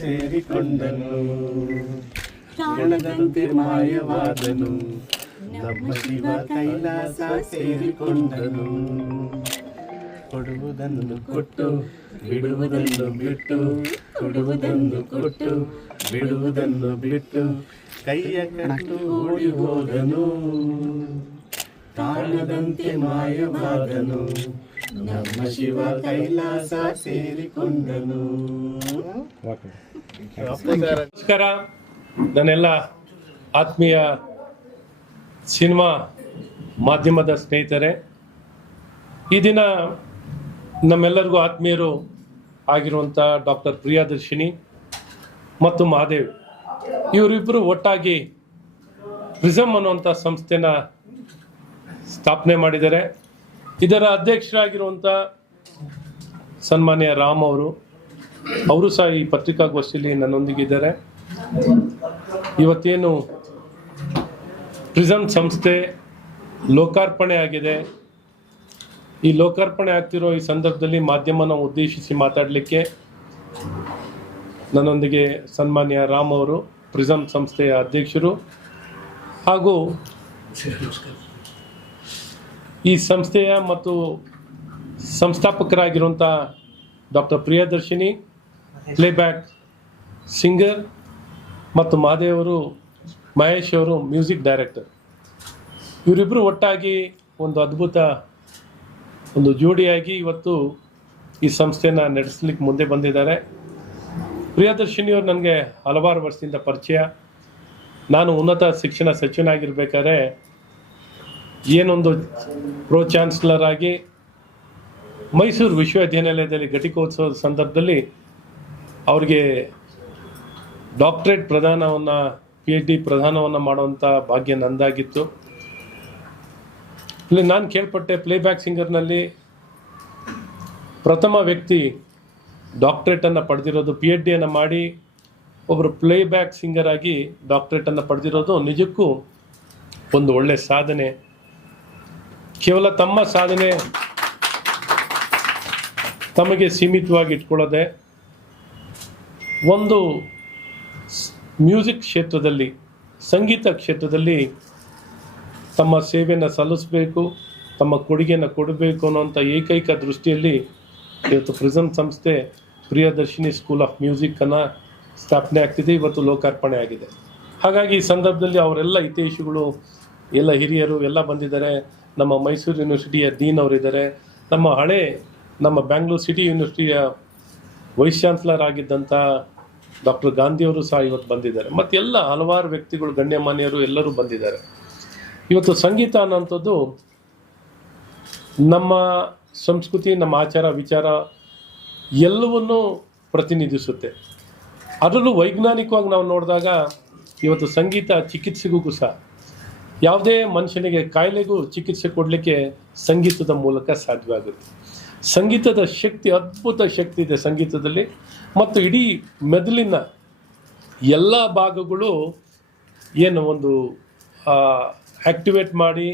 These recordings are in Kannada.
ಸೇರಿಕೊಂಡನು ಕಾಣದಂತೆ ಮಾಯವಾದನು ನಮ್ಮ ಶಿವ ಕೈಲಾಸ ಸೇರಿಕೊಂಡನು. ಕೊಡುವುದನ್ನು ಕೊಟ್ಟು ಬಿಡುವುದನ್ನು ಬಿಟ್ಟು, ಕೊಡುವುದನ್ನು ಕೊಟ್ಟು ಬಿಡುವುದನ್ನು ಬಿಟ್ಟು, ಕೈಯ ಕಟ್ಟು ಓಡಿ ಹೋದನು, ಕಾಣದಂತೆ ಮಾಯವಾದನು, ನಮ್ಮ ಶಿವ ಕೈಲಾಸ ಸೇರಿಕೊಂಡನು. ನಮಸ್ಕಾರ ನನ್ನೆಲ್ಲ ಆತ್ಮೀಯ ಸಿನಿಮಾ ಮಾಧ್ಯಮದ ಸ್ನೇಹಿತರೆ. ಈ ದಿನ ನಮ್ಮೆಲ್ಲರಿಗೂ ಆತ್ಮೀಯರು ಆಗಿರುವಂಥ ಡಾಕ್ಟರ್ ಪ್ರಿಯದರ್ಶಿನಿ ಮತ್ತು ಮಹಾದೇವ್ ಇವರಿಬ್ಬರು ಒಟ್ಟಾಗಿ ಪ್ರಿಸಮ್ ಅನ್ನುವಂಥ ಸಂಸ್ಥೆನ ಸ್ಥಾಪನೆ ಮಾಡಿದ್ದಾರೆ. ಇದರ ಅಧ್ಯಕ್ಷರಾಗಿರುವಂಥ ಸನ್ಮಾನ್ಯ ರಾಮ್ ಅವರು ಸಹ ಈ ಪತ್ರಿಕಾಗೋಷ್ಠಿಯಲ್ಲಿ ನನ್ನೊಂದಿಗಿದ್ದಾರೆ. ಇವತ್ತೇನು ಪ್ರಿಸಮ್ ಸಂಸ್ಥೆ ಲೋಕಾರ್ಪಣೆ ಆಗಿದೆ, ಈ ಲೋಕಾರ್ಪಣೆ ಆಗ್ತಿರೋ ಈ ಸಂದರ್ಭದಲ್ಲಿ ಮಾಧ್ಯಮನ ಉದ್ದೇಶಿಸಿ ಮಾತಾಡಲಿಕ್ಕೆ ನನ್ನೊಂದಿಗೆ ಸನ್ಮಾನ್ಯ ರಾಮ್ ಅವರು, ಪ್ರಿಸಮ್ ಸಂಸ್ಥೆಯ ಅಧ್ಯಕ್ಷರು, ಹಾಗೂ ಈ ಸಂಸ್ಥೆಯ ಮತ್ತು ಸಂಸ್ಥಾಪಕರಾಗಿರುವಂಥ ಡಾಕ್ಟರ್ ಪ್ರಿಯದರ್ಶಿನಿ ಪ್ಲೇಬ್ಯಾಕ್ ಸಿಂಗರ್ ಮತ್ತು ಮಹೇಶ್ ಅವರು ಮ್ಯೂಸಿಕ್ ಡೈರೆಕ್ಟರ್. ಇವರಿಬ್ಬರು ಒಟ್ಟಾಗಿ ಒಂದು ಜೋಡಿಯಾಗಿ ಇವತ್ತು ಈ ಸಂಸ್ಥೆನ ನಡೆಸಲಿಕ್ಕೆ ಮುಂದೆ ಬಂದಿದ್ದಾರೆ. ಪ್ರಿಯದರ್ಶಿನಿಯವರು ನನಗೆ ಹಲವಾರು ವರ್ಷದಿಂದ ಪರಿಚಯ. ನಾನು ಉನ್ನತ ಶಿಕ್ಷಣ ಸಚಿವನಾಗಿರ್ಬೇಕಾದ್ರೆ ಏನೊಂದು ಪ್ರೋ ಚಾನ್ಸಲರ್ ಆಗಿ ಮೈಸೂರು ವಿಶ್ವವಿದ್ಯಾನಿಲಯದಲ್ಲಿ ಘಟಿಕೋತ್ಸವದ ಸಂದರ್ಭದಲ್ಲಿ ಅವ್ರಿಗೆ ಡಾಕ್ಟರೇಟ್ ಪ್ರದಾನವನ್ನು, PhD ಪ್ರದಾನವನ್ನು ಮಾಡುವಂಥ ಭಾಗ್ಯ ನಂದಾಗಿತ್ತು. ಇಲ್ಲಿ ನಾನು ಕೇಳ್ಪಟ್ಟೆ, ಪ್ಲೇಬ್ಯಾಕ್ ಸಿಂಗರ್ನಲ್ಲಿ ಪ್ರಥಮ ವ್ಯಕ್ತಿ ಡಾಕ್ಟರೇಟನ್ನು ಪಡೆದಿರೋದು, PhDಯನ್ನು ಮಾಡಿ ಒಬ್ಬರು ಪ್ಲೇಬ್ಯಾಕ್ ಸಿಂಗರ್ ಆಗಿ ಡಾಕ್ಟರೇಟನ್ನು ಪಡೆದಿರೋದು ನಿಜಕ್ಕೂ ಒಂದು ಒಳ್ಳೆ ಸಾಧನೆ. ಕೇವಲ ತಮ್ಮ ಸಾಧನೆ ತಮಗೆ ಸೀಮಿತವಾಗಿ ಇಟ್ಕೊಳ್ಳೋದೆ, ಒಂದು ಮ್ಯೂಸಿಕ್ ಕ್ಷೇತ್ರದಲ್ಲಿ, ಸಂಗೀತ ಕ್ಷೇತ್ರದಲ್ಲಿ ತಮ್ಮ ಸೇವೆಯನ್ನು ಸಲ್ಲಿಸಬೇಕು, ತಮ್ಮ ಕೊಡುಗೆಯನ್ನು ಕೊಡಬೇಕು ಅನ್ನೋಂಥ ಏಕೈಕ ದೃಷ್ಟಿಯಲ್ಲಿ ಇವತ್ತು ಪ್ರಿಸಮ್ ಸಂಸ್ಥೆ ಪ್ರಿಯದರ್ಶಿನಿ ಸ್ಕೂಲ್ ಆಫ್ ಮ್ಯೂಸಿಕ್ಕನ್ನು ಸ್ಥಾಪನೆ ಆಗ್ತಿದೆ, ಇವತ್ತು ಲೋಕಾರ್ಪಣೆ ಆಗಿದೆ. ಹಾಗಾಗಿ ಈ ಸಂದರ್ಭದಲ್ಲಿ ಅವರೆಲ್ಲ ಹಿತೈಷಿಗಳು, ಎಲ್ಲ ಹಿರಿಯರು ಎಲ್ಲ ಬಂದಿದ್ದಾರೆ. ನಮ್ಮ ಮೈಸೂರು ಯೂನಿವರ್ಸಿಟಿಯ ಡೀನ್ ಅವರಿದ್ದಾರೆ, ನಮ್ಮ ಬ್ಯಾಂಗ್ಳೂರು ಸಿಟಿ ಯೂನಿವರ್ಸಿಟಿಯ ವೈಸ್ ಚಾನ್ಸಲರ್ ಆಗಿದ್ದಂಥ ಡಾಕ್ಟರ್ ಗಾಂಧಿಯವರು ಸಹ ಇವತ್ತು ಬಂದಿದ್ದಾರೆ. ಮತ್ತು ಎಲ್ಲ ಹಲವಾರು ವ್ಯಕ್ತಿಗಳು, ಗಣ್ಯಮಾನ್ಯರು ಎಲ್ಲರೂ ಬಂದಿದ್ದಾರೆ. ಇವತ್ತು ಸಂಗೀತ ಅನ್ನೋಂಥದ್ದು ನಮ್ಮ ಸಂಸ್ಕೃತಿ, ನಮ್ಮ ಆಚಾರ ವಿಚಾರ ಎಲ್ಲವನ್ನೂ ಪ್ರತಿನಿಧಿಸುತ್ತೆ. ಅದರಲ್ಲೂ ವೈಜ್ಞಾನಿಕವಾಗಿ ನಾವು ನೋಡಿದಾಗ ಇವತ್ತು ಸಂಗೀತ ಚಿಕಿತ್ಸೆಗೂ ಸಹ, ಯಾವುದೇ ಮನುಷ್ಯನಿಗೆ ಕಾಯಿಲೆಗೂ ಚಿಕಿತ್ಸೆ ಕೊಡಲಿಕ್ಕೆ ಸಂಗೀತದ ಮೂಲಕ ಸಾಧ್ಯವಾಗುತ್ತೆ. ಸಂಗೀತದ ಶಕ್ತಿ, ಅದ್ಭುತ ಶಕ್ತಿ ಇದೆ ಸಂಗೀತದಲ್ಲಿ. ಮತ್ತು ಇಡೀ ಮೆದುಳಿನ ಎಲ್ಲ ಭಾಗಗಳು ಏನು ಒಂದು ಆ್ಯಕ್ಟಿವೇಟ್ ಮಾಡಿ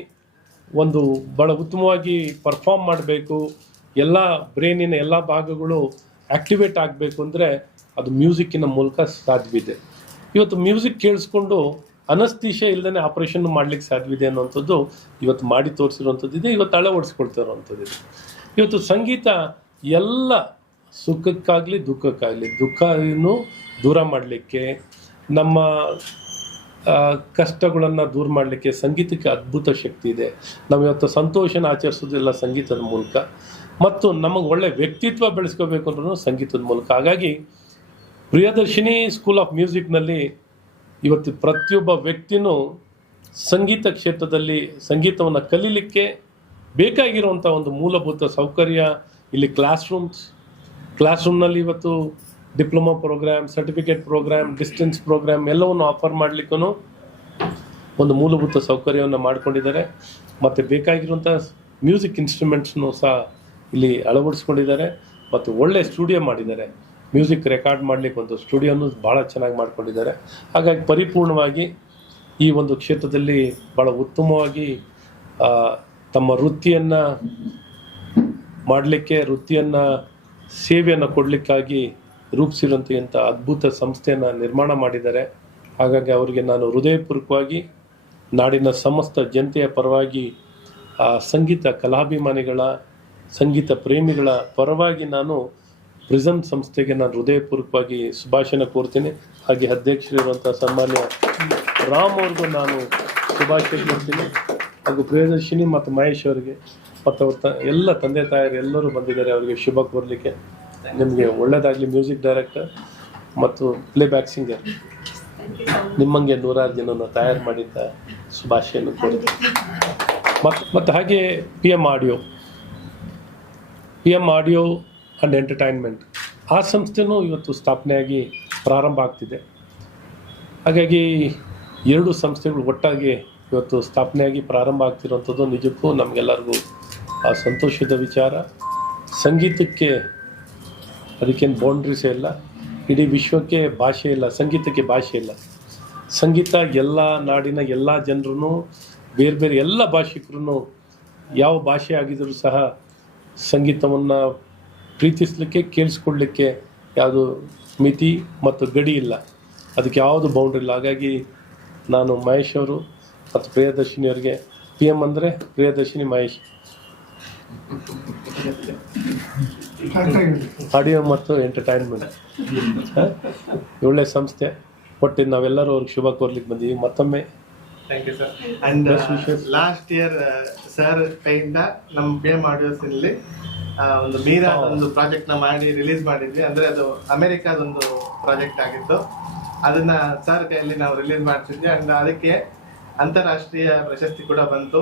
ಒಂದು ಭಾಳ ಉತ್ತಮವಾಗಿ ಪರ್ಫಾರ್ಮ್ ಮಾಡಬೇಕು, ಎಲ್ಲ ಬ್ರೈನಿನ ಎಲ್ಲ ಭಾಗಗಳು ಆ್ಯಕ್ಟಿವೇಟ್ ಆಗಬೇಕು ಅಂದರೆ ಅದು ಮ್ಯೂಸಿಕ್ಕಿನ ಮೂಲಕ ಸಾಧ್ಯವಿದೆ. ಇವತ್ತು ಮ್ಯೂಸಿಕ್ ಕೇಳಿಸ್ಕೊಂಡು ಅನಸ್ತೀಶೆ ಇಲ್ಲದೇ ಆಪರೇಷನ್ ಮಾಡಲಿಕ್ಕೆ ಸಾಧ್ಯವಿದೆ ಅನ್ನೋಂಥದ್ದು ಇವತ್ತು ಮಾಡಿ ತೋರಿಸಿರುವಂಥದ್ದು ಇದೆ, ಇವತ್ತು ಅಳವಡಿಸ್ಕೊಳ್ತಾ ಇರುವಂಥದ್ದು ಇದೆ. ಇವತ್ತು ಸಂಗೀತ ಎಲ್ಲ ಸುಖಕ್ಕಾಗಲಿ ದುಃಖಕ್ಕಾಗಲಿ, ದುಃಖವನ್ನು ದೂರ ಮಾಡಲಿಕ್ಕೆ, ನಮ್ಮ ಕಷ್ಟಗಳನ್ನು ದೂರ ಮಾಡಲಿಕ್ಕೆ ಸಂಗೀತಕ್ಕೆ ಅದ್ಭುತ ಶಕ್ತಿ ಇದೆ. ನಾವು ಇವತ್ತು ಸಂತೋಷನ ಆಚರಿಸೋದಿಲ್ಲ ಸಂಗೀತದ ಮೂಲಕ, ಮತ್ತು ನಮಗೆ ಒಳ್ಳೆ ವ್ಯಕ್ತಿತ್ವ ಬೆಳೆಸ್ಕೋಬೇಕು ಅಂದ್ರೂ ಸಂಗೀತದ ಮೂಲಕ. ಹಾಗಾಗಿ ಪ್ರಿಯದರ್ಶಿನಿ ಸ್ಕೂಲ್ ಆಫ್ ಮ್ಯೂಸಿಕ್ನಲ್ಲಿ ಇವತ್ತು ಪ್ರತಿಯೊಬ್ಬ ವ್ಯಕ್ತಿನೂ ಸಂಗೀತ ಕ್ಷೇತ್ರದಲ್ಲಿ ಸಂಗೀತವನ್ನು ಕಲೀಲಿಕ್ಕೆ ಬೇಕಾಗಿರುವಂಥ ಒಂದು ಮೂಲಭೂತ ಸೌಕರ್ಯ ಇಲ್ಲಿ ಕ್ಲಾಸ್ ರೂಮ್ನಲ್ಲಿ ಇವತ್ತು diploma program, certificate program, distance program ಎಲ್ಲವನ್ನು ಆಫರ್ ಮಾಡಲಿಕ್ಕೂ ಒಂದು ಮೂಲಭೂತ ಸೌಕರ್ಯವನ್ನು ಮಾಡಿಕೊಂಡಿದ್ದಾರೆ. ಮತ್ತು ಬೇಕಾಗಿರುವಂಥ ಮ್ಯೂಸಿಕ್ ಇನ್ಸ್ಟ್ರೂಮೆಂಟ್ಸ್ನು ಸಹ ಇಲ್ಲಿ ಅಳವಡಿಸ್ಕೊಂಡಿದ್ದಾರೆ. ಮತ್ತು ಒಳ್ಳೆ ಸ್ಟುಡಿಯೋ ಮಾಡಿದ್ದಾರೆ, ಮ್ಯೂಸಿಕ್ ರೆಕಾರ್ಡ್ ಮಾಡಲಿಕ್ಕೆ ಒಂದು ಸ್ಟುಡಿಯೋನು ಭಾಳ ಚೆನ್ನಾಗಿ ಮಾಡ್ಕೊಂಡಿದ್ದಾರೆ. ಹಾಗಾಗಿ ಪರಿಪೂರ್ಣವಾಗಿ ಈ ಒಂದು ಕ್ಷೇತ್ರದಲ್ಲಿ ಭಾಳ ಉತ್ತಮವಾಗಿ ತಮ್ಮ ವೃತ್ತಿಯನ್ನು ಮಾಡಲಿಕ್ಕೆ ವೃತ್ತಿಯನ್ನು ಸೇವೆಯನ್ನು ಕೊಡಲಿಕ್ಕಾಗಿ ರೂಪಿಸಿರುವಂಥ ಅದ್ಭುತ ಸಂಸ್ಥೆಯನ್ನು ನಿರ್ಮಾಣ ಮಾಡಿದ್ದಾರೆ. ಹಾಗಾಗಿ ಅವರಿಗೆ ನಾನು ಹೃದಯಪೂರ್ವಕವಾಗಿ ನಾಡಿನ ಸಮಸ್ತ ಜನತೆಯ ಪರವಾಗಿ ಸಂಗೀತ ಕಲಾಭಿಮಾನಿಗಳ ಸಂಗೀತ ಪ್ರೇಮಿಗಳ ಪರವಾಗಿ ನಾನು ಪ್ರಿಸಮ್ ಸಂಸ್ಥೆಗೆ ನಾನು ಹೃದಯಪೂರ್ವಕವಾಗಿ ಶುಭಾಶಯನ ಕೋರ್ತೀನಿ. ಹಾಗೆ ಅಧ್ಯಕ್ಷರಿರುವಂಥ ಸನ್ಮಾನ್ಯ ರಾಮ್ ಅವ್ರಿಗೂ ನಾನು ಶುಭಾಶಯ ಕೋರ್ತೀನಿ. ಹಾಗೂ ಪ್ರಿಯದರ್ಶಿನಿ ಮತ್ತು ಮಹೇಶ್ ಅವರಿಗೆ ಮತ್ತು ಅವ್ರ ಎಲ್ಲ ತಂದೆ ತಾಯರು ಎಲ್ಲರೂ ಬಂದಿದ್ದಾರೆ, ಅವರಿಗೆ ಶುಭ ಕೋರಲಿಕ್ಕೆ. ನಿಮಗೆ ಒಳ್ಳೆಯದಾಗಲಿ. ಮ್ಯೂಸಿಕ್ ಡೈರೆಕ್ಟರ್ ಮತ್ತು ಪ್ಲೇಬ್ಯಾಕ್ ಸಿಂಗರ್ ನಿಮ್ಮಂಗೆ 100 ಜನನ ತಯಾರು ಮಾಡಿದ್ದ ಶುಭಾಶಯನ್ನು ಕೋರ್ತೀನಿ. ಮತ್ತು ಹಾಗೆ P M audio and entertainment ಆ ಸಂಸ್ಥೆನೂ ಇವತ್ತು ಸ್ಥಾಪನೆಯಾಗಿ ಪ್ರಾರಂಭ ಆಗ್ತಿದೆ. ಹಾಗಾಗಿ 2 ಸಂಸ್ಥೆಗಳು ಒಟ್ಟಾಗಿ ಇವತ್ತು ಸ್ಥಾಪನೆಯಾಗಿ ಪ್ರಾರಂಭ ಆಗ್ತಿರೋಂಥದ್ದು ನಿಜಕ್ಕೂ ನಮಗೆಲ್ಲರಿಗೂ ಸಂತೋಷದ ವಿಚಾರ. ಸಂಗೀತಕ್ಕೆ ಅದಕ್ಕೇನು ಬೌಂಡ್ರೀಸೇ ಇಲ್ಲ, ಇಡೀ ವಿಶ್ವಕ್ಕೆ ಭಾಷೆ ಇಲ್ಲ, ಸಂಗೀತಕ್ಕೆ ಭಾಷೆ ಇಲ್ಲ. ಸಂಗೀತ ಎಲ್ಲ ನಾಡಿನ ಎಲ್ಲ ಜನರೂ ಬೇರೆ ಬೇರೆ ಎಲ್ಲ ಭಾಷಿಕರು ಯಾವ ಭಾಷೆ ಆಗಿದ್ರೂ ಸಹ ಸಂಗೀತವನ್ನು ಪ್ರೀತಿಸಲಿಕ್ಕೆ ಕೇಳಿಸ್ಕೊಡ್ಲಿಕ್ಕೆ ಯಾವುದು ಮಿತಿ ಮತ್ತು ಗಡಿ ಇಲ್ಲ, ಅದಕ್ಕೆ ಯಾವುದು ಬೌಂಡ್ರಿ ಇಲ್ಲ. ಹಾಗಾಗಿ ನಾನು ಮಹೇಶ್ ಅವರು ಮತ್ತು ಪ್ರಿಯದರ್ಶಿನಿ ಅವರಿಗೆ, ಪಿ ಎಮ್ ಅಂದರೆ ಪ್ರಿಯದರ್ಶಿನಿ ಮಹೇಶ್, ಆಡಿಯೋ ಮತ್ತು ಎಂಟರ್ಟೈನ್ಮೆಂಟ್ ಒಳ್ಳೆ ಸಂಸ್ಥೆ. ಒಟ್ಟು ನಾವೆಲ್ಲರೂ ಅವ್ರಿಗೆ ಶುಭ ಕೋರ್ಲಿಕ್ಕೆ ಬಂದೀವಿ. ಮತ್ತೊಮ್ಮೆ thank you sir. And last year sir ಕೈಯಿಂದ ನಮ್ಮ ಪಿ ಎಮ್ ಆಡಿಯೋಸ್ನಲ್ಲಿ ಒಂದು ಮೀರಾ ಒಂದು ಪ್ರಾಜೆಕ್ಟ್ ನ ಮಾಡಿ ರಿಲೀಸ್ ಮಾಡಿದ್ವಿ. ಅಂದ್ರೆ ಅದು ಅಮೆರಿಕಾದೊಂದು ಪ್ರಾಜೆಕ್ಟ್ ಆಗಿತ್ತು. ಅದನ್ನ ಸರ್ ಕೈಯಲ್ಲಿ ನಾವು ರಿಲೀಸ್ ಮಾಡ್ತಿದ್ವಿ. ಅಂಡ್ ಅದಕ್ಕೆ ಅಂತಾರಾಷ್ಟ್ರೀಯ ಪ್ರಶಸ್ತಿ ಕೂಡ ಬಂತು.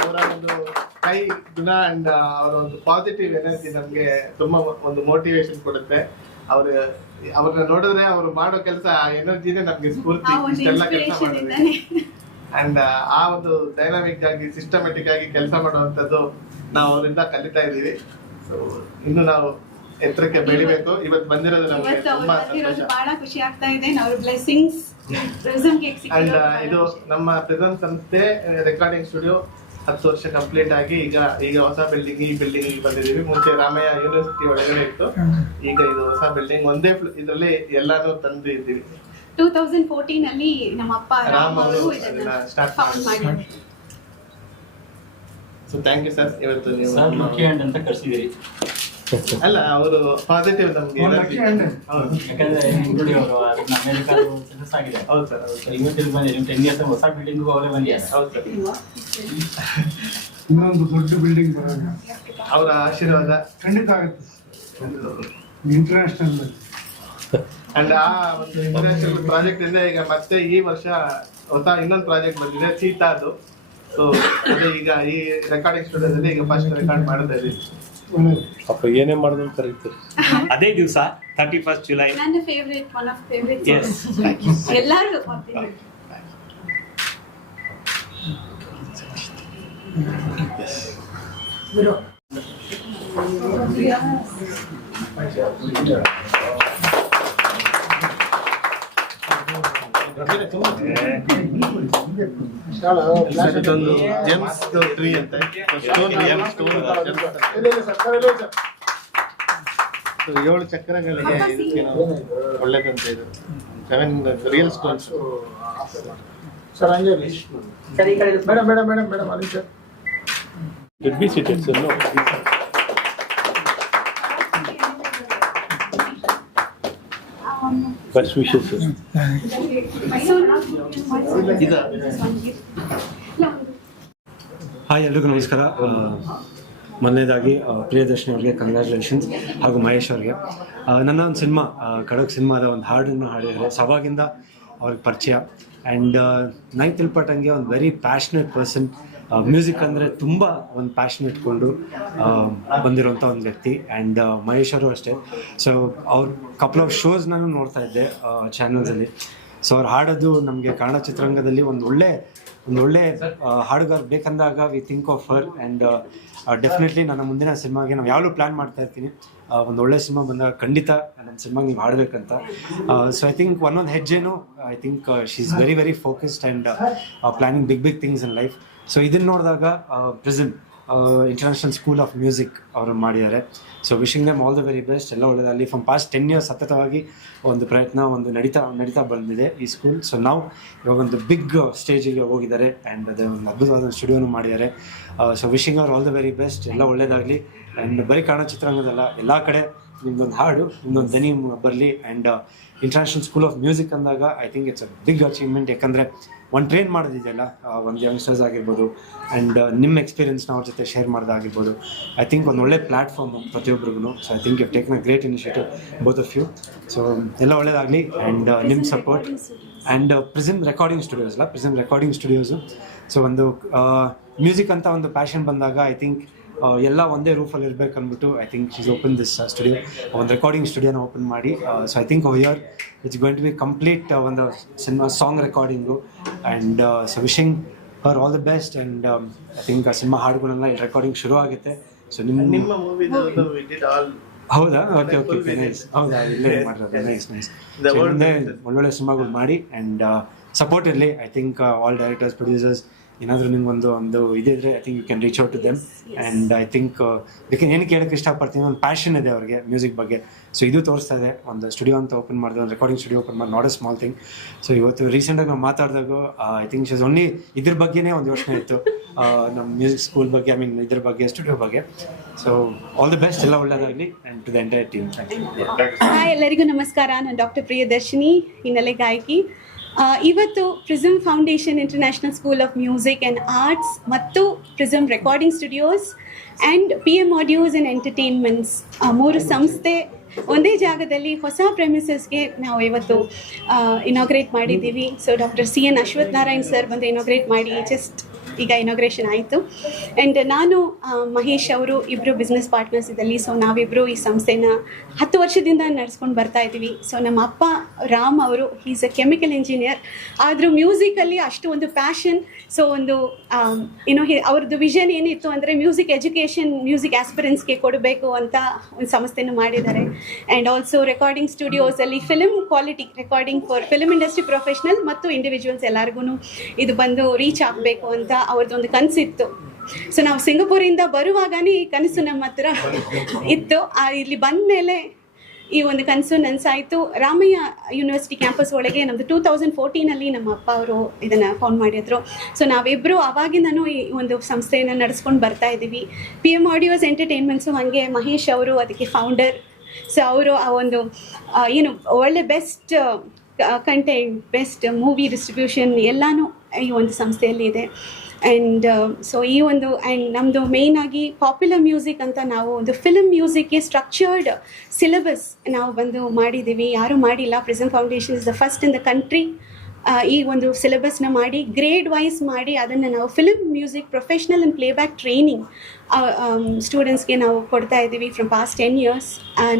ಅವರ ಒಂದು ಕೈ ಗುಣ ಅಂಡ್ ಅವರ ಒಂದು ಪಾಸಿಟಿವ್ ಎನರ್ಜಿ ನಮ್ಗೆ ತುಂಬಾ ಒಂದು ಮೋಟಿವೇಶನ್ ಕೊಡುತ್ತೆ. ಅವ್ರನ್ನ ನೋಡಿದ್ರೆ ಅವ್ರು ಮಾಡೋ ಕೆಲಸ ಎನರ್ಜಿನೇ ನಮ್ಗೆ ಸ್ಫೂರ್ತಿ, ಇಷ್ಟೆಲ್ಲ ಕೆಲಸ ಮಾಡಿದ್ರೆ. ಅಂಡ್ ಆ ಒಂದು ಡೈನಾಮಿಕ್ ಆಗಿ ಸಿಸ್ಟಮೆಟಿಕ್ ಆಗಿ ಕೆಲಸ ಮಾಡುವಂತದ್ದು ನಾವು ಅವರಿಂದ ಕಲಿತಾ ಇದೀವಿ. ಸೊ ಇನ್ನು ನಾವು ಎತ್ತರಕ್ಕೆ ಬೆಳಿಬೇಕು. ಇವತ್ತು ಬಂದಿರೋದು ನಮಗೆ ತುಂಬಾ ಸಂತೋಷ, ಬಹಳ ಖುಷಿ ಆಗ್ತಾ ಇದೆ. ಅವರ ಬ್ಲೆಸ್ಸಿಂಗ್ಸ್ ಪ್ರಿಸಮ್ಗೆ ಅಂಡ್ ಇದು ನಮ್ಮ ಪ್ರಿಸಮ್ ಸಂಸ್ಥೆ ರೆಕಾರ್ಡಿಂಗ್ ಸ್ಟುಡಿಯೋ 10 ವರ್ಷ ಕಂಪ್ಲೀಟ್ ಆಗಿ ಈಗ ಹೊಸ ಬಿಲ್ಡಿಂಗ್, ಈ ಬಿಲ್ಡಿಂಗ್ ಬಂದಿದೀವಿ. ಮುಂಚೆ ರಾಮಯ್ಯ ಯೂನಿವರ್ಸಿಟಿ ಒಳಗಡೆ ಇತ್ತು, ಈಗ ಇದು ಹೊಸ ಬಿಲ್ಡಿಂಗ್. ಒಂದೇ ಇದರಲ್ಲಿ ಎಲ್ಲಾನು ತಂದು ಇದ್ದೀವಿ. 2014 ಅಲ್ಲಿ ನಮ್ಮ ಅಪ್ಪ ರಾಮ್ ಅವರು ಇದನ್ನ ಫೌಂಡ್ ಮಾಡಿದ್ರು. So thank you sir. ಇವತ್ತು ನೀವು ಸರ್ ಲಕ್ಕಿ ಹ್ಯಾಂಡ್ ಅಂತ ಕರ್ಸಿದಿರಿ. ಅಲ್ಲ, ಅವರು ಪಾಸಿಟಿವ್ ನಮ್ಗೆ ಯಾಕಂದ್ರೆ ಇಂಕ್ಲೂಡಿ ಅವರು ಅಮೆರಿಕಾದ ಸಕ್ಸಸ್ ಆಗಿದೆ. ಹೌದು ಸರ್, ಹೌದು ಸರ್. ಇವತ್ತಿಗೆ ಬಂದಿರಿ 10 ಇಯರ್ಸ್ ಹೊಸ ಬಿಲ್ಡಿಂಗ್ ಅವರೇ ಬಂದಿದ್ದಾರೆ. ಹೌದು ಸರ್. ಇನ್ನೊಂದು ದೊಡ್ಡ ಬಿಲ್ಡಿಂಗ್ ಬರೋಣ, ಅವರ ಆಶೀರ್ವಾದ ಖಂಡಿತ ಆಗುತ್ತೆ. ಇಂಟರ್ನ್ಯಾಷನಲ್ ಅಂಡ್ ಆ ಒಂದು ಇಂಟರ್ನ್ಯಾಷನಲ್ ಪ್ರಾಜೆಕ್ಟ್ ಇಂದ ಈಗ ಮತ್ತೆ ಈ ವರ್ಷ ಹೊಸ ಇನ್ನೊಂದು ಪ್ರಾಜೆಕ್ಟ್ ಬಂದಿದೆ, ಚೀತಾದು. ಸೊ ಅದೇ ಈಗ ಈ ರೆಕಾರ್ಡಿಂಗ್ ಸ್ಟುಡಿಯೋದಲ್ಲಿ ಈಗ ಫಸ್ಟ್ ರೆಕಾರ್ಡ್ ಮಾಡ್ತಾ ಇದ್ದೀವಿ. ಅಪ್ಪ ಏನೇ ಮಾಡಿದ್ರು ಕರೀತೀರಿ. ಅದೇ ದಿವಸ 31st ಜುಲೈ ನನ್ನ favourite, one of favourite. Yes. ಎಲ್ಲರೂ ಇದೊಂದು ಜೆಮ್ಸ್ ಟ್ರೀ ಅಂತ, ಸ್ಟೋನ್ ಜೆಮ್, ಸ್ಟೋನ್ ಜೆಮ್ಸ್. 7 ಚಕ್ರಗಳಿಗೆ ಇದಕ್ಕೆ ನಾವು ಒಳ್ಳೇದಂತ. ಇದು 7 real stones. Sir Anjali madam ಅಲ್ಲಿ sir Get be seated, sir. No. Best wishes, sir. ಹಾಯ್, ಎಲ್ರಿಗೂ ನಮಸ್ಕಾರ. ಮೊದಲನೇದಾಗಿ ಪ್ರಿಯದರ್ಶಿನಿ ಅವರಿಗೆ ಕಂಗ್ರ್ಯಾಚುಲೇಷನ್ಸ್, ಹಾಗೂ ಮಹೇಶ್ ಅವರಿಗೆ. ನನ್ನ ಒಂದು ಸಿನಿಮಾ ಖಡಕ್ ಸಿನಿಮಾದ ಒಂದು ಹಾಡನ್ನು ಹಾಡಿದ್ದಾರೆ. ಸೊ ಅವಾಗಿಂದ ಅವ್ರಿಗೆ ಪರಿಚಯ. ಆ್ಯಂಡ್ ನನಗೆ ತಿಳ್ಪಟ್ಟಂಗೆ ಒಂದು ವೆರಿ ಪ್ಯಾಷನೇಟ್ ಪರ್ಸನ್. ಮ್ಯೂಸಿಕ್ ಅಂದರೆ ತುಂಬ ಒಂದು ಪ್ಯಾಷನ್ ಇಟ್ಕೊಂಡು ಬಂದಿರೋಂಥ ಒಂದು ವ್ಯಕ್ತಿ. ಆ್ಯಂಡ್ ಮಹೇಶ್ ಅವರು ಅಷ್ಟೇ. ಸೊ ಅವ್ರ ಕಪಲ್ ಆಫ್ ಶೋಸ್ ನಾನು ನೋಡ್ತಾ ಇದ್ದೆ ಚಾನಲ್ಸಲ್ಲಿ. ಸೊ ಅವ್ರು ಹಾಡೋದು ನಮಗೆ ಕನ್ನಡ ಚಿತ್ರರಂಗದಲ್ಲಿ ಒಂದು ಒಳ್ಳೆ ಹಾಡುಗಾರ ಬೇಕಂದಾಗ we think of her. And definitely ನನ್ನ ಮುಂದಿನ ಸಿನಿಮಾಗೆ ನಾವು ಯಾವಾಗಲೂ ಪ್ಲ್ಯಾನ್ ಮಾಡ್ತಾ ಇರ್ತೀನಿ, ಒಂದು ಒಳ್ಳೆ ಸಿನಿಮಾ ಬಂದಾಗ ಖಂಡಿತ ನಮ್ಮ ಸಿನಿಮಾಗೆ ನೀವು ಹಾಡಬೇಕಂತ. ಸೊ ಐ ಥಿಂಕ್ ಒಂದೊಂದು ಹೆಜ್ಜೆನೂ I think she is very very focused and planning big things in life. So ಇದನ್ನು ನೋಡಿದಾಗ prism international school of music ಅವರು ಮಾಡಿದ್ದಾರೆ. So wishing them all the very best. ಎಲ್ಲ ಒಳ್ಳೆಯದಲ್ಲಿ ಫ್ರಮ್ ಪಾಸ್ಟ್ 10 years ಸತತವಾಗಿ ಒಂದು ಪ್ರಯತ್ನ ಒಂದು ನಡೀತಾ ಬಂದಿದೆ ಈ ಸ್ಕೂಲ್. ಸೊ ನಾವು ಇವಾಗ ಒಂದು ಬಿಗ್ ಸ್ಟೇಜಿಗೆ ಹೋಗಿದ್ದಾರೆ ಆ್ಯಂಡ್ ಅದೇ ಒಂದು ಅದ್ಭುತವಾದ ಸ್ಟುಡಿಯೋನು ಮಾಡಿದ್ದಾರೆ. ಸೊ ವಿಶಿಂಗ್ ಅವ್ರು ಆಲ್ ದ ವೆರಿ ಬೆಸ್ಟ್. ಎಲ್ಲ ಒಳ್ಳೆಯದಾಗಲಿ. ಆ್ಯಂಡ್ ಬರೀ ಕನ್ನಡ ಚಿತ್ರರಂಗದಲ್ಲ, ಎಲ್ಲ ಕಡೆ ನಿಮ್ದೊಂದು ಹಾಡು ನಿಮ್ದೊಂದು ದನಿ ಬರಲಿ. And international school of music ಅಂದಾಗ I think it's a big achievement. ಯಾಕಂದರೆ ಒಂದು ಟ್ರೈನ್ ಮಾಡೋದಿದೆಯಲ್ಲ, ಒಂದು ಯಂಗ್ಸ್ಟರ್ಸ್ ಆಗಿರ್ಬೋದು ಆ್ಯಂಡ್ ನಿಮ್ಮ ಎಕ್ಸ್ಪೀರಿಯನ್ಸ್ನ ಅವ್ರ ಜೊತೆ ಶೇರ್ ಮಾಡೋದಾಗಿರ್ಬೋದು. ಐ ಥಿಂಕ್ ಒಂದು ಒಳ್ಳೆ ಪ್ಲ್ಯಾಟ್ಫಾರ್ಮು ಪ್ರತಿಯೊಬ್ಬರಿಗೂ. So I think you taken a great initiative both of you. So ಎಲ್ಲ ಒಳ್ಳೆಯದಾಗಲಿ. ಆ್ಯಂಡ್ ನಿಮ್ಮ support and Prism recording studios ಅಲ್ಲ, ಪ್ರಿಸಮ್ ರೆಕಾರ್ಡಿಂಗ್ ಸ್ಟುಡಿಯೋಸು. ಸೊ ಒಂದು ಮ್ಯೂಸಿಕ್ ಅಂತ ಒಂದು ಪ್ಯಾಷನ್ ಬಂದಾಗ ಐ ಥಿಂಕ್ ಎಲ್ಲ ಒಂದೇ ರೂಫಲ್ಲಿ ಇರಬೇಕು ಅಂದ್ಬಿಟ್ಟು I think she's open this studio, ಒಂದು ರೆಕಾರ್ಡಿಂಗ್ ಸ್ಟುಡಿಯೋನ ಓಪನ್ ಮಾಡಿ. So I think over here it's going to be complete ಒಂದು cinema song recording. And so wishing for all the best. And I think ಆ ಸಿನಿಮಾ ಹಾಡುಗಳೆಲ್ಲ ಇಲ್ಲಿ ರೆಕಾರ್ಡಿಂಗ್ ಶುರು ಆಗುತ್ತೆ. ಸೊ ನಿಮ್ಮ ಮೂವಿದು ಹೌದಾ? Okay okay nice. ಹೌದಾ? ಇಲ್ಲೇ ಮಾಡಿರೋದು. ನೈಸ್. ಮುಂದೆ ಒಳ್ಳೊಳ್ಳೆ ಸಿನಿಮಾಗಳು ಮಾಡಿ ಆ್ಯಂಡ್ ಸಪೋರ್ಟ್ ಇರಲಿ. I think all directors, producers ಏನಾದರೂ ನಿಮ್ಗೊಂದು ಇದಿದ್ರೆ I think you can reach out to them. And I think ಯಾಕೆ ಏನಕ್ಕೆ ಹೇಳೋಕ್ಕೆ ಇಷ್ಟಪಡ್ತೀನಿ, ಒಂದು ಪ್ಯಾಷನ್ ಇದೆ ಅವ್ರಿಗೆ ಮ್ಯೂಸಿಕ್ ಬಗ್ಗೆ. ಸೊ ಇದು ತೋರಿಸ್ತಾ ಇದೆ. ಒಂದು ಸ್ಟುಡಿಯೋ ಅಂತ ಓಪನ್ ಮಾಡಿದೆ, ಒಂದು ರೆಕಾರ್ಡಿಂಗ್ ಸ್ಟುಡಿಯೋ ಓಪನ್ ಮಾಡಿ, not a small thing. So ಇವತ್ತು ರೀಸೆಂಟಾಗಿ ನಾವು ಮಾತಾಡಿದಾಗ ಐ ಥಿಂಕ್ ಶೀಸ್ ಓನ್ಲಿ ಇದ್ರ ಬಗ್ಗೆನೇ ಒಂದು ಯೋಚನೆ ಇತ್ತು, ನಮ್ಮ ಮ್ಯೂಸಿಕ್ ಸ್ಕೂಲ್ ಬಗ್ಗೆ, ಐ ಮೀನ್ ಇದ್ರ ಬಗ್ಗೆ, ಸ್ಟುಡಿಯೋ ಬಗ್ಗೆ. So all the best. ಎಲ್ಲ ಒಳ್ಳೆಯದಾಗಲಿ and to the entire team. Thank you. ಹಾಯ್, ಎಲ್ಲರಿಗೂ ನಮಸ್ಕಾರ. ನಾನು ಡಾಕ್ಟರ್ ಪ್ರಿಯದರ್ಶಿನಿ, ಹಿನ್ನೆಲೆ ಗಾಯಕಿ. ಇವತ್ತು prism foundation international school of music and arts ಮತ್ತು prism recording studios and PM audios and entertainments 3 ಸಂಸ್ಥೆ ಒಂದೇ ಜಾಗದಲ್ಲಿ ಹೊಸ ಪ್ರೆಮಿಸಸ್ಗೆ ನಾವು ಇವತ್ತು ಇನಾಗ್ರೇಟ್ ಮಾಡಿದ್ದೀವಿ. So doctor CN Ashwath Narayan sir ಬಂದು ಇನಾಗ್ರೇಟ್ ಮಾಡಿ ಜಸ್ಟ್ ಈಗ ಇನಾಗ್ರೇಷನ್ ಆಯಿತು. ಆ್ಯಂಡ್ ನಾನು ಮಹೇಶ್ ಅವರು ಇಬ್ಬರು ಬಿಸ್ನೆಸ್ ಪಾರ್ಟ್ನರ್ಸ್ ಇದ್ದಲ್ಲಿ. ಸೊ ನಾವಿಬ್ಬರು ಈ ಸಂಸ್ಥೆನ 10 ವರ್ಷದಿಂದ ನಡೆಸ್ಕೊಂಡು ಬರ್ತಾ ಇದ್ದೀವಿ. ಸೊ ನಮ್ಮ ಅಪ್ಪ ರಾಮ್ ಅವರು ಈಸ್ ಅ ಕೆಮಿಕಲ್ ಇಂಜಿನಿಯರ್, ಆದರೂ ಮ್ಯೂಸಿಕಲ್ಲಿ ಅಷ್ಟು ಒಂದು ಪ್ಯಾಷನ್. ಸೊ ಒಂದು ಅವ್ರದ್ದು ವಿಷನ್ ಏನಿತ್ತು ಅಂದರೆ ಮ್ಯೂಸಿಕ್ ಎಜುಕೇಷನ್, ಮ್ಯೂಸಿಕ್ ಆಸ್ಪಿರೆಂಟ್ಸ್ಗೆ ಕೊಡಬೇಕು ಅಂತ ಒಂದು ಸಂಸ್ಥೆನೂ ಮಾಡಿದ್ದಾರೆ. ಆ್ಯಂಡ್ ಆಲ್ಸೋ ರೆಕಾರ್ಡಿಂಗ್ ಸ್ಟುಡಿಯೋಸಲ್ಲಿ film quality recording for film industry professional ಮತ್ತು ಇಂಡಿವಿಜುವಲ್ಸ್ ಎಲ್ಲರಿಗೂ ಇದು ಬಂದು ರೀಚ್ ಆಗಬೇಕು ಅಂತ ಅವ್ರದ್ದೊಂದು ಕನಸಿತ್ತು. ಸೊ ನಾವು ಸಿಂಗಪೂರಿಂದ ಬರುವಾಗನೇ ಈ ಕನಸು ನಮ್ಮ ಹತ್ರ ಇತ್ತು. ಇಲ್ಲಿ ಬಂದ ಮೇಲೆ ಈ ಒಂದು ಕನಸು ನನಸಾಯಿತು. ರಾಮಯ್ಯ ಯೂನಿವರ್ಸಿಟಿ ಕ್ಯಾಂಪಸ್ ಒಳಗೆ ನಮ್ಮದು 2014 ನಮ್ಮ ಅಪ್ಪ ಅವರು ಇದನ್ನು ಫೌಂಡ್ ಮಾಡಿದ್ರು. ಸೊ ನಾವಿಬ್ಬರು ಆವಾಗಿಂದನೂ ಈ ಒಂದು ಸಂಸ್ಥೆಯನ್ನು ನಡೆಸ್ಕೊಂಡು ಬರ್ತಾ ಇದ್ದೀವಿ. PM ಆಡಿಯೋಸ್ ಎಂಟರ್ಟೈನ್ಮೆಂಟ್ಸು ಹಾಗೆ ಮಹೇಶ್ ಅವರು ಅದಕ್ಕೆ ಫೌಂಡರ್. ಸೊ ಅವರು ಆ ಒಂದು ಒಳ್ಳೆ best content, best movie distribution ಎಲ್ಲನೂ ಈ ಒಂದು ಸಂಸ್ಥೆಯಲ್ಲಿ ಇದೆ. ಆ್ಯಂಡ್ ಸೊ ಈ ಒಂದು ಆ್ಯಂಡ್ ನಮ್ಮದು ಮೇಯ್ನಾಗಿ ಪಾಪ್ಯುಲರ್ ಮ್ಯೂಸಿಕ್ ಅಂತ ನಾವು ಒಂದು ಫಿಲ್ಮ್ ಮ್ಯೂಸಿಕ್ಗೆ ಸ್ಟ್ರಕ್ಚರ್ಡ್ ಸಿಲೆಬಸ್ ನಾವು ಬಂದು ಮಾಡಿದ್ದೀವಿ. ಯಾರೂ ಮಾಡಿಲ್ಲ. Prism foundation is the first in the country ಈ ಒಂದು ಸಿಲೆಬಸ್ನ ಮಾಡಿ ಗ್ರೇಡ್ ವೈಸ್ ಮಾಡಿ ಅದನ್ನು ನಾವು film music professional and playback training ಸ್ಟೂಡೆಂಟ್ಸ್ಗೆ ನಾವು ಕೊಡ್ತಾ ಇದ್ದೀವಿ ಫ್ರಮ್ ಪಾಸ್ಟ್ 10 years.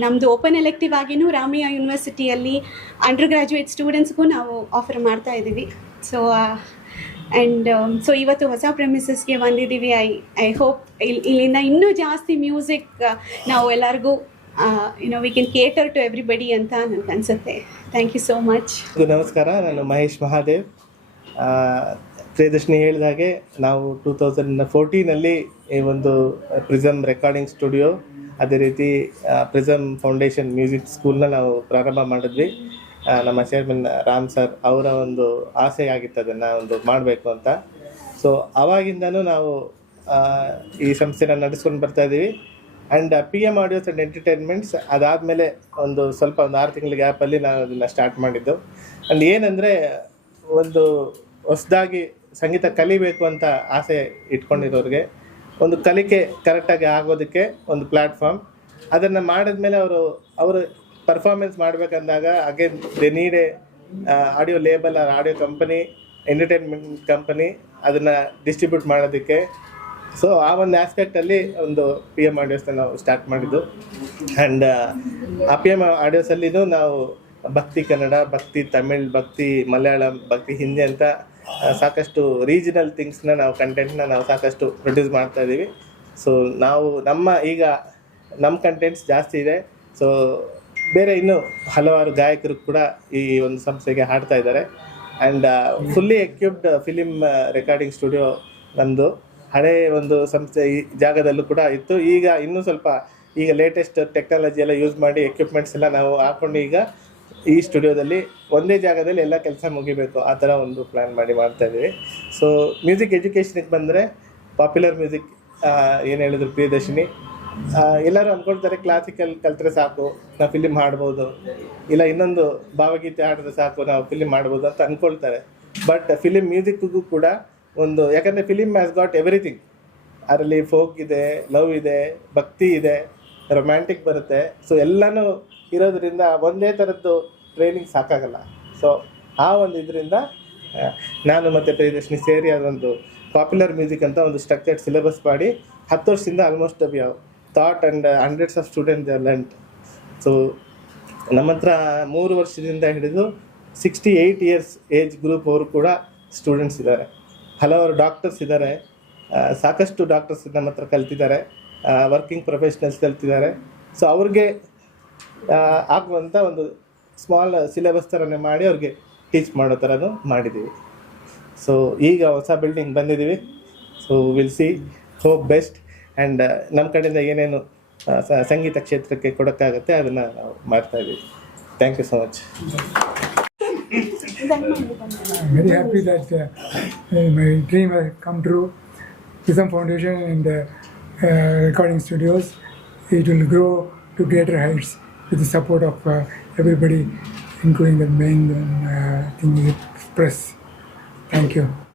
ನಮ್ಮದು ಓಪನ್ ಎಲೆಕ್ಟಿವ್ ಆಗಿಯೂ ರಾಮಯ್ಯ ಯೂನಿವರ್ಸಿಟಿಯಲ್ಲಿ ಅಂಡರ್ ಗ್ರ್ಯಾಜುಯೇಟ್ ಸ್ಟೂಡೆಂಟ್ಸ್ಗೂ ನಾವು ಆಫರ್ ಮಾಡ್ತಾ ಇದ್ದೀವಿ. ಸೊ ಸೊ ಇವತ್ತು ಹೊಸ ಪ್ರೆಮಿಸಸ್ಗೆ ಬಂದಿದ್ದೀವಿ. ಐ ಹೋಪ್ ಇಲ್ಲಿಂದ ಇನ್ನೂ ಜಾಸ್ತಿ ಮ್ಯೂಸಿಕ್ ನಾವು ಎಲ್ಲರಿಗೂ we can cater to everybody ಅಂತ ನನಗೆ ಅನಿಸುತ್ತೆ. Thank you so much. ನಮಸ್ಕಾರ, ನಾನು ಮಹೇಶ್ ಮಹಾದೇವ್. ಪ್ರಿಯದರ್ಶಿನಿ ಹೇಳಿದಾಗೆ ನಾವು 2014 ಈ ಒಂದು ಪ್ರಿಸಮ್ ರೆಕಾರ್ಡಿಂಗ್ ಸ್ಟುಡಿಯೋ, ಅದೇ ರೀತಿ ಪ್ರಿಸಮ್ ಫೌಂಡೇಶನ್ ಮ್ಯೂಸಿಕ್ ಸ್ಕೂಲ್ನ ನಾವು ಪ್ರಾರಂಭ ಮಾಡಿದ್ವಿ. ನಮ್ಮ ಚೇರ್ಮನ್ ರಾಮ್ ಸರ್ ಅವರ ಒಂದು ಆಸೆ ಆಗಿತ್ತು ಅದನ್ನು ಒಂದು ಮಾಡಬೇಕು ಅಂತ. ಸೊ ಆವಾಗಿಂದನೂ ನಾವು ಈ ಸಂಸ್ಥೆನ ನಡೆಸ್ಕೊಂಡು ಬರ್ತಾ ಇದ್ದೀವಿ. And PM audios and entertainments ಅದಾದಮೇಲೆ ಒಂದು 6 ತಿಂಗಳ ಗ್ಯಾಪಲ್ಲಿ ನಾವು ಅದನ್ನು ಸ್ಟಾರ್ಟ್ ಮಾಡಿದ್ದು. ಆ್ಯಂಡ್ ಏನಂದರೆ ಒಂದು ಹೊಸದಾಗಿ ಸಂಗೀತ ಕಲಿಬೇಕು ಅಂತ ಆಸೆ ಇಟ್ಕೊಂಡಿರೋರಿಗೆ ಒಂದು ಕಲಿಕೆ ಕರೆಕ್ಟಾಗಿ ಆಗೋದಕ್ಕೆ ಒಂದು ಪ್ಲ್ಯಾಟ್ಫಾರ್ಮ್. ಅದನ್ನು ಮಾಡಿದ್ಮೇಲೆ ಅವರು ಪರ್ಫಾರ್ಮೆನ್ಸ್ ಮಾಡಬೇಕಂದಾಗ again they need a audio label or audio company, entertainment company ಅದನ್ನು ಡಿಸ್ಟ್ರಿಬ್ಯೂಟ್ ಮಾಡೋದಕ್ಕೆ. ಸೊ ಆ ಒಂದು ಆಸ್ಪೆಕ್ಟಲ್ಲಿ ಒಂದು PM ಆಡಿಯೋಸ್ನ ನಾವು ಸ್ಟಾರ್ಟ್ ಮಾಡಿದ್ದು. ಆ್ಯಂಡ್ ಆ PM ಆಡಿಯೋಸಲ್ಲಿನೂ ನಾವು ಭಕ್ತಿ ಕನ್ನಡ, ಭಕ್ತಿ ತಮಿಳ್, ಭಕ್ತಿ ಮಲಯಾಳಂ, ಭಕ್ತಿ ಹಿಂದಿ ಅಂತ ಸಾಕಷ್ಟು ರೀಜನಲ್ ಥಿಂಗ್ಸ್ನ ನಾವು ಕಂಟೆಂಟ್ನ ನಾವು ಸಾಕಷ್ಟು ಪ್ರೊಡ್ಯೂಸ್ ಮಾಡ್ತಾ ಇದ್ದೀವಿ. ಸೊ ನಾವು ನಮ್ಮ ಕಂಟೆಂಟ್ಸ್ ಜಾಸ್ತಿ ಇದೆ. ಸೊ ಬೇರೆ ಇನ್ನೂ ಹಲವಾರು ಗಾಯಕರು ಕೂಡ ಈ ಒಂದು ಸಂಸ್ಥೆಗೆ ಹಾಡ್ತಾ ಇದ್ದಾರೆ. And fully equipped film recording studio ನಮ್ಮದು. ಹಳೆ ಒಂದು ಸಂಸ್ಥೆ ಈ ಜಾಗದಲ್ಲೂ ಕೂಡ ಇತ್ತು. ಈಗ ಇನ್ನೂ ಸ್ವಲ್ಪ ಈಗ ಲೇಟೆಸ್ಟ್ ಟೆಕ್ನಾಲಜಿ ಎಲ್ಲ ಯೂಸ್ ಮಾಡಿ ಎಕ್ವಿಪ್ಮೆಂಟ್ಸ್ ಎಲ್ಲ ನಾವು ಹಾಕೊಂಡು ಈಗ ಈ ಸ್ಟುಡಿಯೋದಲ್ಲಿ ಒಂದೇ ಜಾಗದಲ್ಲಿ ಎಲ್ಲ ಕೆಲಸ ಮುಗಿಬೇಕು, ಆ ಥರ ಒಂದು ಪ್ಲ್ಯಾನ್ ಮಾಡಿ ಮಾಡ್ತಾ ಇದ್ದೀವಿ. ಸೊ ಮ್ಯೂಸಿಕ್ ಎಜುಕೇಷನಿಗೆ ಬಂದರೆ ಪಾಪ್ಯುಲರ್ ಮ್ಯೂಸಿಕ್ ಏನು ಹೇಳಿದ್ರು ಪ್ರಿಯದರ್ಶಿನಿ, ಎಲ್ಲರೂ ಅಂದ್ಕೊಳ್ತಾರೆ ಕ್ಲಾಸಿಕಲ್ ಕಲ್ತ್ರೆ ಸಾಕು ನಾವು ಫಿಲಿಮ್ ಹಾಡ್ಬೋದು, ಇಲ್ಲ ಇನ್ನೊಂದು ಭಾವಗೀತೆ ಹಾಡಿದ್ರೆ ಸಾಕು ನಾವು ಫಿಲಿಮ್ ಮಾಡ್ಬೋದು ಅಂತ ಅಂದ್ಕೊಳ್ತಾರೆ. ಬಟ್ ಫಿಲಿಮ್ ಮ್ಯೂಸಿಕ್ಗೂ ಕೂಡ ಒಂದು, ಯಾಕಂದರೆ ಫಿಲಿಮ್ ಹ್ಯಾಸ್ ಗಾಟ್ ಎವ್ರಿಥಿಂಗ್. ಅದರಲ್ಲಿ ಫೋಕ್ ಇದೆ, ಲವ್ ಇದೆ, ಭಕ್ತಿ ಇದೆ, ರೊಮ್ಯಾಂಟಿಕ್ ಬರುತ್ತೆ. ಸೊ ಎಲ್ಲನೂ ಇರೋದ್ರಿಂದ ಒಂದೇ ಥರದ್ದು ಟ್ರೈನಿಂಗ್ ಸಾಕಾಗಲ್ಲ. ಸೊ ಆ ಒಂದು ಇದರಿಂದ ನಾನು ಮತ್ತು ಪ್ರಿಯದರ್ಶಿನಿ ಸೇರಿ ಅದೊಂದು ಪಾಪ್ಯುಲರ್ ಮ್ಯೂಸಿಕ್ ಅಂತ ಒಂದು ಸ್ಟ್ರಕ್ಚರ್ಡ್ ಸಿಲೆಬಸ್ ಮಾಡಿ 10 ವರ್ಷದಿಂದ almost we have thought and hundreds of students they learned. So ನಮ್ಮ ಹತ್ರ 3 ವರ್ಷದಿಂದ ಹಿಡಿದು 68 ಇಯರ್ಸ್ ಏಜ್ ಗ್ರೂಪ್ ಅವರು ಕೂಡ ಸ್ಟೂಡೆಂಟ್ಸ್ ಇದ್ದಾರೆ. ಹಲವಾರು ಡಾಕ್ಟರ್ಸ್ ಇದ್ದಾರೆ, ಸಾಕಷ್ಟು ಡಾಕ್ಟರ್ಸ್ ನಮ್ಮ ಹತ್ರ ಕಲ್ತಿದ್ದಾರೆ, ವರ್ಕಿಂಗ್ ಪ್ರೊಫೆಷ್ನಲ್ಸ್ ಕಲ್ತಿದ್ದಾರೆ. ಸೊ ಅವ್ರಿಗೆ ಆಗುವಂಥ ಒಂದು ಸ್ಮಾಲ್ ಸಿಲೆಬಸ್ ಥರನೇ ಮಾಡಿ ಅವ್ರಿಗೆ ಟೀಚ್ ಮಾಡೋ ಥರನೂ ಮಾಡಿದ್ದೀವಿ. ಸೊ ಈಗ ಹೊಸ ಬಿಲ್ಡಿಂಗ್ ಬಂದಿದ್ದೀವಿ. So will see, hope best. And ನಮ್ಮ ಕಡೆಯಿಂದ ಏನೇನು ಸಂಗೀತ ಕ್ಷೇತ್ರಕ್ಕೆ ಕೊಡೋಕ್ಕಾಗುತ್ತೆ ಅದನ್ನು ನಾವು ಮಾಡ್ತಾಯಿದ್ದೀವಿ. Thank you so much. I'm very happy that my dream has come true. Prism Foundation and recording studios, it will grow to greater heights with the support of everybody, including the main thing is press. Thank you.